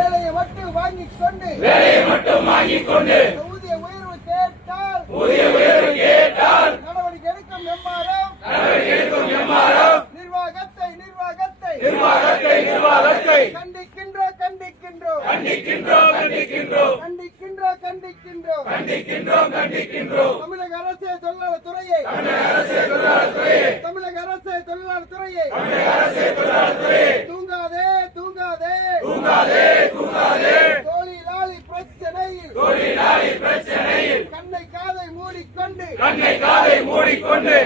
வேலையை மட்டும் வாங்கிக் கொண்டு ஊதிய உயர்வு கேட்டால் நடவடிக்கை எடுக்கும் எம்மாரம் நிர்வாகத்தை கண்டிக்கின்றோம். தமிழக அரசு தொழிலாளர் துறையை தூங்காதே தொழிலாளி பிரச்சனையில் கண்ணை காதை மூடிக்கொண்டு